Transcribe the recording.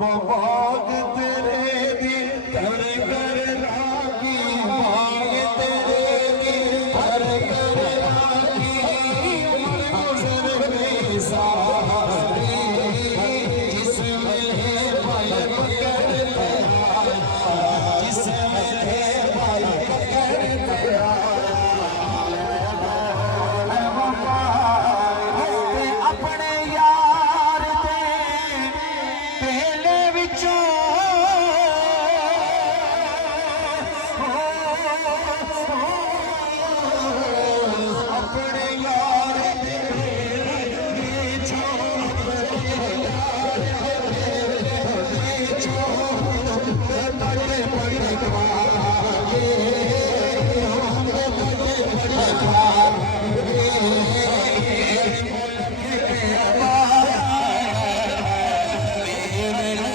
बाग तेरे दी कर कर रागी बाग तेरे दी कर कर रागी उम्र गुजर गई सारी जिसमें पल पकड़ लिया जिसमें पल पकड़ लिया अपने यार दे पहले विचों अपने यार दे विचों बड़े बड़े गवाए बड़े